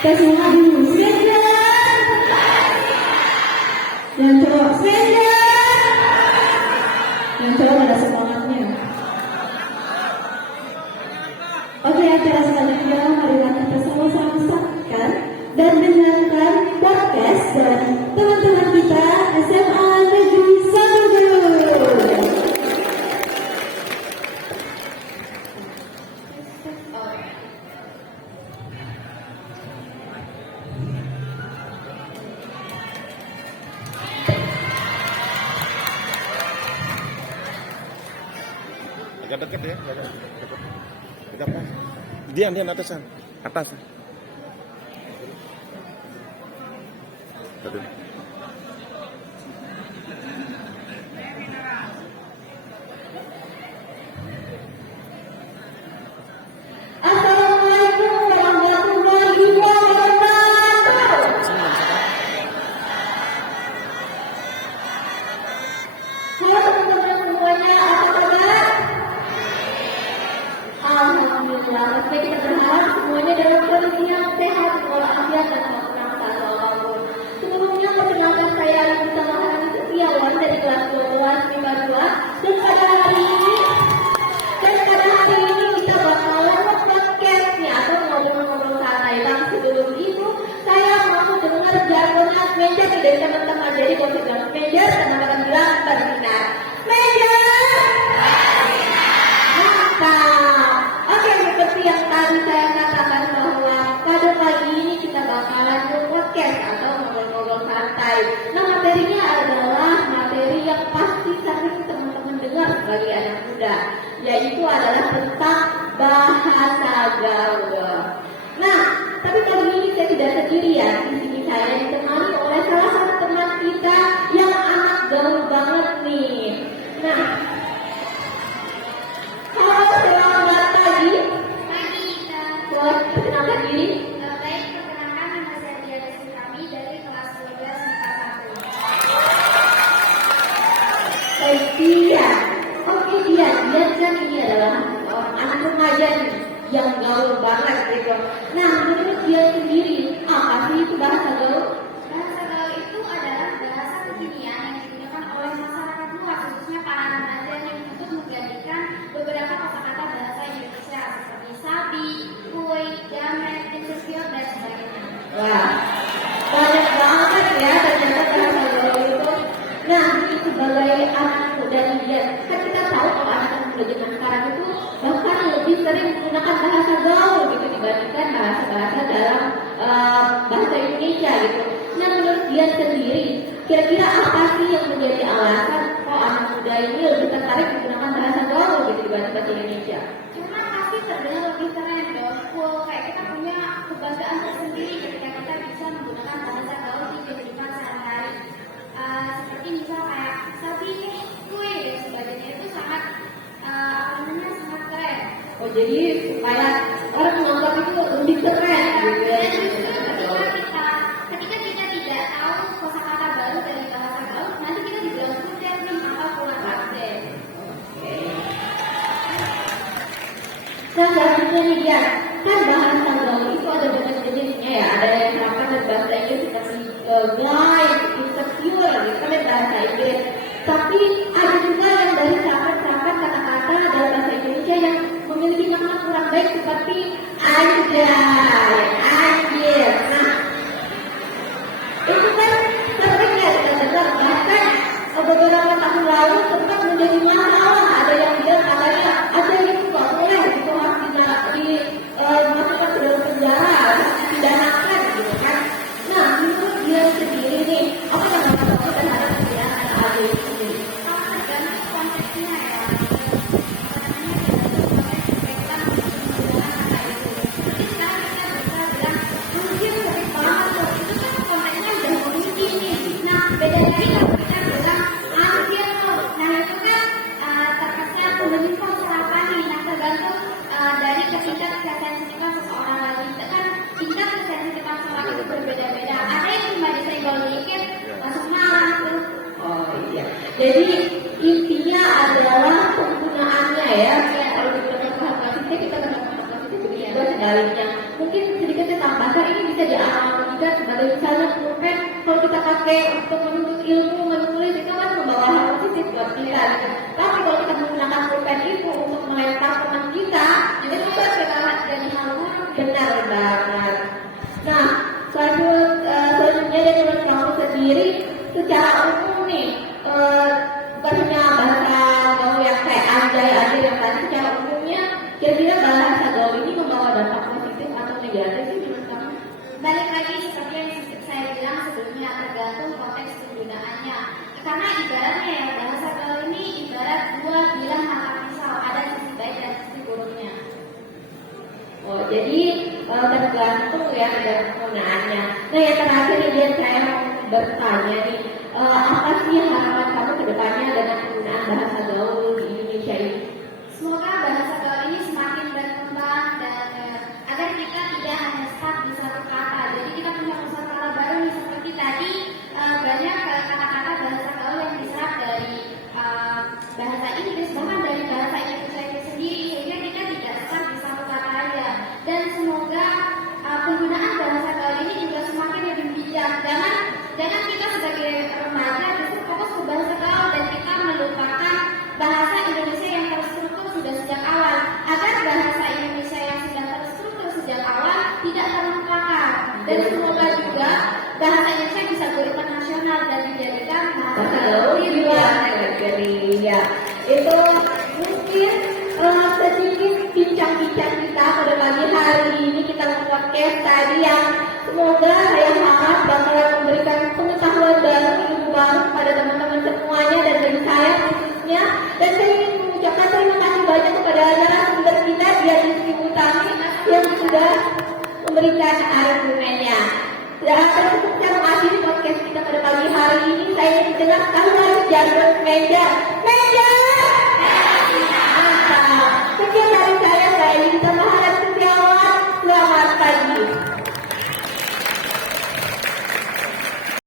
Terima dulu, Sender. Yang cowok, Sender. Yang cowok ada semangatnya. Oke, acara selanjutnya marilah kita sama-sama saksikan dan dengarkan podcast dari teman-teman kita SMA Negeri 1. Agak deket ya, agak deket. Dian atasan, atas. Aduh. Assalamualaikum warahmatullahi wabarakatuh. Halo teman-teman semuanya, apa kabar? Alhamdulillah, baik, kita berharap semuanya dalam kondisi yang sehat, walafiat dan tak kurang satu apapun. Sebelumnya perkenalkan saya Alisa Maharani Setiawan dari kelas 12 MIPA 2 dan pada hari ini kita bakalan podcastnya atau ngobrol-ngobrol santai. Tapi sebelum itu saya mau dengar jargonnya meja dari teman-teman. Jadi kalau saya bilang meja, teman-teman akan bilang bersinar. Meja! Mantap! Oke, seperti yang tadi saya katakan bahwa pada pagi ini kita bakalan podcast atau ngobrol-ngobrol santai. Nah, materinya adalah materi yang pasti sering teman-teman dengar sebagai anak muda, yaitu adalah tentang bahasa gaul. Nah, tapi kali ini saya tidak sendirian. Di sini saya ditemani oleh salah satu teman kita yang anak gaul banget nih. Nah, halo, selamat pagi. Pagi, Ika. Boleh perkenalkan diri? Baik, perkenalkan nama saya Dian Kami dari kelas 12 MIPA 1. Baik, Dian. Oke, Dian kan ini adalah seorang anak remaja nih, yang gaul banget gitu. Nah, menurut Dian sendiri, apa sih itu bahasa gaul? Bahasa gaul itu adalah bahasa kekinian yang digunakan oleh masyarakat luas, khususnya para remaja yang untuk menggantikan beberapa kosakata bahasa Indonesia seperti sabi, kuy, jamet, interview, dan sebagainya. Wah, banyak banget ya ternyata bahasa gaul itu. Nah, ini sebagai anak muda nih Dian, kan kita tahu kalau anak muda zaman sekarang itu bahkan lebih sering menggunakan bahasa gaul gitu dibandingkan bahasa-bahasa dalam bahasa Indonesia gitu. Nah, menurut Dian sendiri, kira-kira apa sih yang menjadi alasan kok anak muda ini lebih tertarik menggunakan bahasa gaul gitu dibanding bahasa Indonesia? Karena pasti terdengar lebih keren dong, cool, kayak kita punya kebanggaan tersendiri ketika kita bisa menggunakan bahasa gaul di kehidupan sehari-hari. Seperti misal kayak sabi nih, kuy, dan sebagainya itu sangat sangat keren. Oh, jadi supaya orang menganggap itu lebih keren gitu ya. Dan justru ketika kita tidak tahu kosakata baru dari bahasa gaul, nanti kita dibilang kudet nih atau kurang update. Nah, selanjutnya nih Dian, kan bahasa gaul itu ada banyak jenisnya ya. Ada yang terapkan dari bahasa Inggris seperti glide, insecure, gitu kan dari bahasa Inggris. Tapi ada juga yang dari terapkan kata-kata dalam bahasa Indonesia yang memiliki makna kurang baik seperti anjay, anjir. Nah, itu kan sering ya kita dengar, bahkan beberapa tahun lalu sempat menjadi masalah. Ada yang bilang katanya ada yang itu nggak boleh gitu, harus dimasukkan ke dalam penjara, harus dipidanakan gitu kan. Nah, menurut dia sendiri nih, apa yang dapat tahu terhadap pidana ada itu sendiri? Sangat tergantung konteksnya ya. Mungkin lebih paham loh, itu kan konteksnya udah memiliki nih. Nah, beda lagi kalau kita bilang anjir loh. Nah, itu kan terkesan menunjukkan serapan nih. Nah, tergantung dari tingkat kesensitifan seseorang lagi. Itu kan tingkat kesensitifan seseorang itu berbeda-beda. Ada yang cuma disenggol dikit langsung marah tuh. Oh iya. Jadi intinya adalah penggunaannya ya. Kalau digunakan hal positif kita gunakan hal positif, begitu sebaliknya. Mungkin sedikit saya tambahkan ini bisa dianalogikan sebagai misalnya pulpen. Kalau kita pakai untuk menuntut ilmu, menulis itu kan membawa hal positif buat kita. Gitu. Tapi kalau kita menggunakan pulpen itu untuk melempar teman kita, itu kan kita jadi hal buruk. Benar banget. Nah, selanjutnya dari menurut kamu sendiri, secara umum nih, bukan hanya bahasa gaul yang kayak anjay yang tadi, secara umumnya kira-kira bahasa gaul ini membawa dampak positif atau negatif sih menurut kamu? Balik lagi seperti yang saya bilang sebelumnya, tergantung konteks penggunaannya. Karena ibaratnya ya, bahasa gaul ini ibarat dua bilah mata pisau, ada sisi baik dan sisi buruknya. Oh, jadi tergantung ya dari penggunaannya. Nah, yang terakhir nih, saya mau bertanya nih, apa sih harapan kamu ke depannya dengan penggunaan bahasa gaul di Indonesia ini? Semoga bahasa gaul ini semakin berkembang dan agar kita tidak hanya stuck di satu kata. Jadi kita punya kosakata baru nih, seperti tadi banyak kata-kata bahasa gaul yang diserap dari bahasa Inggris, bahkan dari bahasa Indonesia itu sendiri, sehingga kita tidak stuck di satu kata aja. Dan semoga penggunaan bahasa gaul ini juga semakin lebih bijak. Jangan kita sebagai remaja justru fokus ke bahasa gaul dan kita melupakan bahasa Indonesia yang terstruktur sudah sejak awal, agar bahasa Indonesia yang sudah terstruktur sejak awal tidak terlupakan. Dan semoga juga bahasa Indonesia bisa go internasional dan dijadikan bahasa gaul di luar negeri. Ya, itu mungkin sedikit bincang-bincang kita pada pagi hari ini, kita podcast tadi yang semoga saya harap bakalan memberikan pengetahuan baru, ilmu baru pada teman-teman semuanya dan bagi saya khususnya. Dan saya ingin mengucapkan terima kasih banyak kepada narasumber kita Dian Rizky Utami yang sudah memberikan argumennya. Dan untuk saya mengakhiri podcast kita pada pagi hari ini, saya ingin mendengar tahu jargon meja.